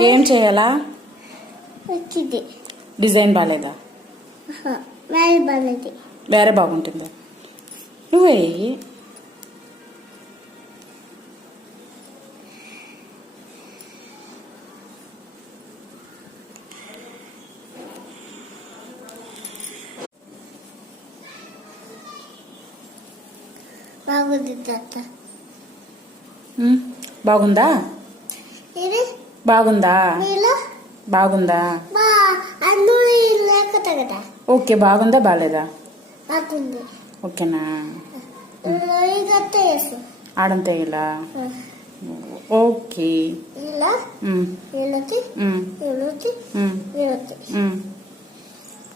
ఏం చేయాలా? డిజైన్ బాగాలేదా? వేరే బాగుంటుందా? నువ్వే బాగుందా? బాగుందా? బాగుందా? ఓకే, బాగుందా బాగాలేదా? ఓకేనా? ఆడంతే ఇలా ఓకే.